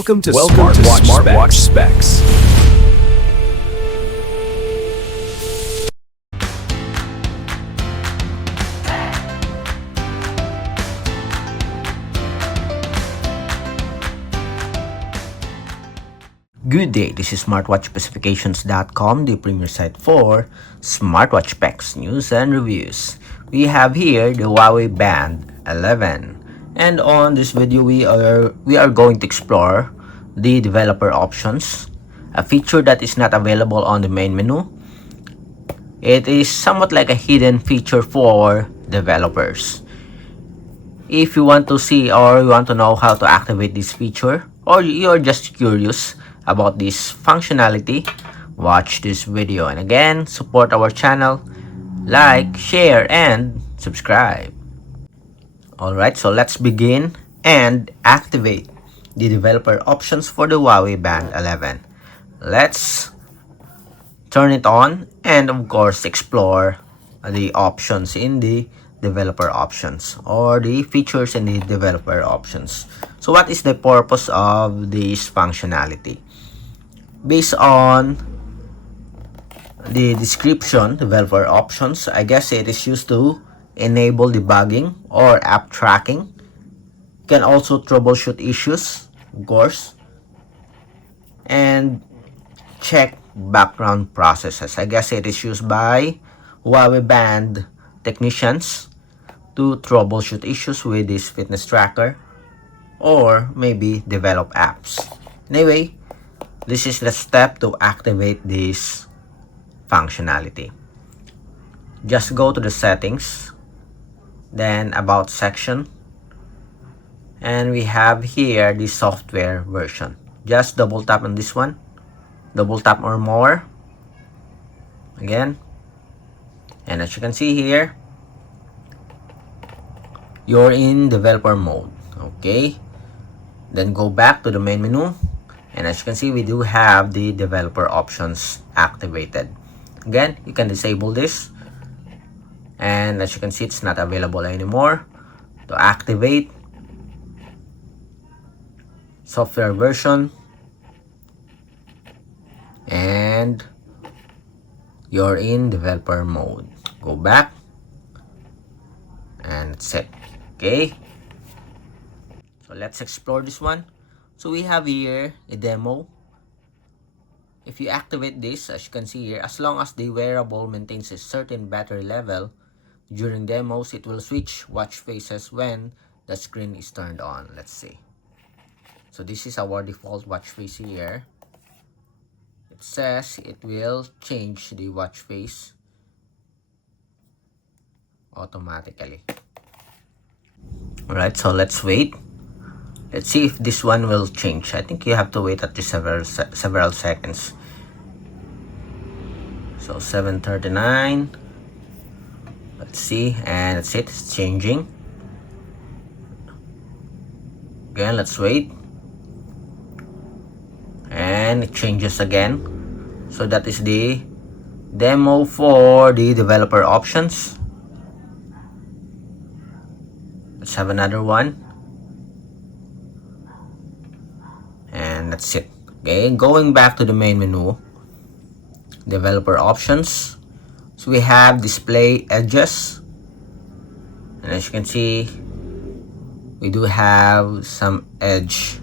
Welcome to Smartwatch Specs. Good day, this is smartwatchspecifications.com, the premier site for smartwatch specs, news, and reviews. We have here the Huawei Band 11, and on this video we are going to explore the developer options, a feature that is not available on the main menu. It is somewhat like a hidden feature for developers. If you want to see or you want to know how to activate this feature, or you're just curious about this functionality, watch this video. And again, support our channel, like, share, and subscribe. Alright, so let's begin and activate the developer options for the Huawei Band 11. Let's turn it on and of course explore the options in the developer options, or the features in the developer options. So what is the purpose of this functionality? Based on the description, developer options, I guess it is used to enable debugging or app tracking. You can also troubleshoot issues, of course, and check background processes. I guess it is used by Huawei Band technicians to troubleshoot issues with this fitness tracker, or maybe develop apps. Anyway, this is the step to activate this functionality. Just go to the settings, then about section, and we have here the software version. Just double tap on this one, double tap or more again, and as you can see here, you're in developer mode. Okay, then go back to the main menu, and as you can see, we do have the developer options activated. Again, you can disable this, and as you can see, it's not available anymore. To activate software version, and you're in developer mode. Go back, and that's it. Okay, so let's explore this one. So we have here a demo. If you activate this, as you can see here, as long as the wearable maintains a certain battery level during demos, it will switch watch faces when the screen is turned on. Let's see. So this is our default watch face here. It says it will change the watch face automatically. Alright, so let's wait. Let's see if this one will change. I think you have to wait at least several seconds. So 7:39. Let's see, and that's it. It's changing. Again, let's wait. And it changes again. So that is the demo for the developer options. Let's have another one. And that's it. Okay, going back to the main menu, developer options. So we have display edges, and as you can see, we do have some edge,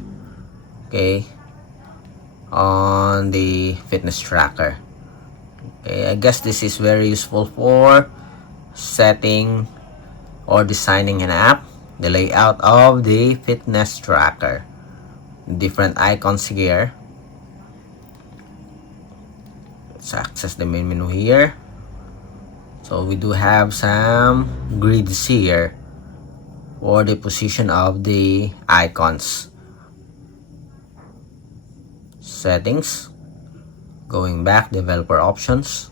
okay, on the fitness tracker. Okay, I guess this is very useful for setting or designing an app, the layout of the fitness tracker, different icons here. Let's access the main menu here. So we do have some grids here for the position of the icons. Settings, going back, developer options,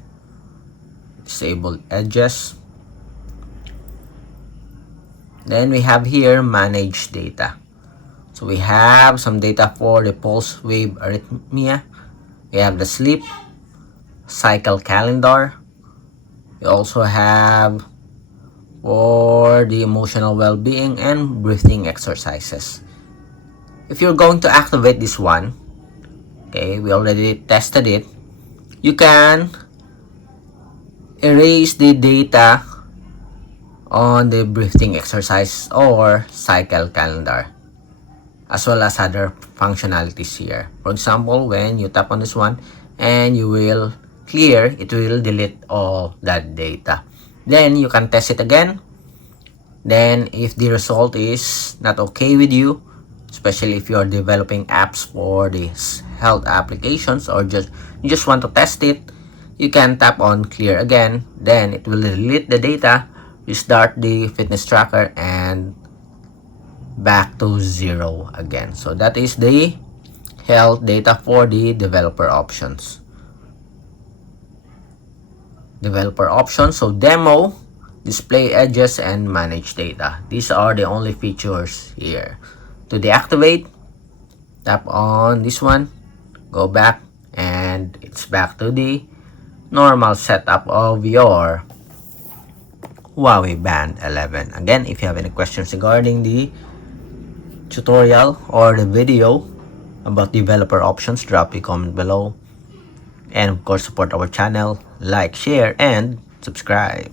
disable edges. Then we have here manage data. So we have some data for the pulse wave arrhythmia. We have the sleep cycle calendar. We also have for the emotional well-being and breathing exercises. if you're going to activate this one, okay, we already tested it, you can erase the data on the breathing exercise or cycle calendar, as well as other functionalities here. For example, when you tap on this one and you will clear, it will delete all that data. Then you can test it again. Then if the result is not okay with you, especially if you are developing apps for these health applications, or you just want to test it, you can tap on clear again. Then it will delete the data, restart the fitness tracker, and back to 0 again. So that is the health data for the developer options. So demo, display edges, and manage data. These are the only features here. To deactivate, tap on this one, go back, and it's back to the normal setup of your Huawei Band 11. Again, if you have any questions regarding the tutorial or the video about developer options, drop a comment below. And of course, support our channel, like, share, and subscribe.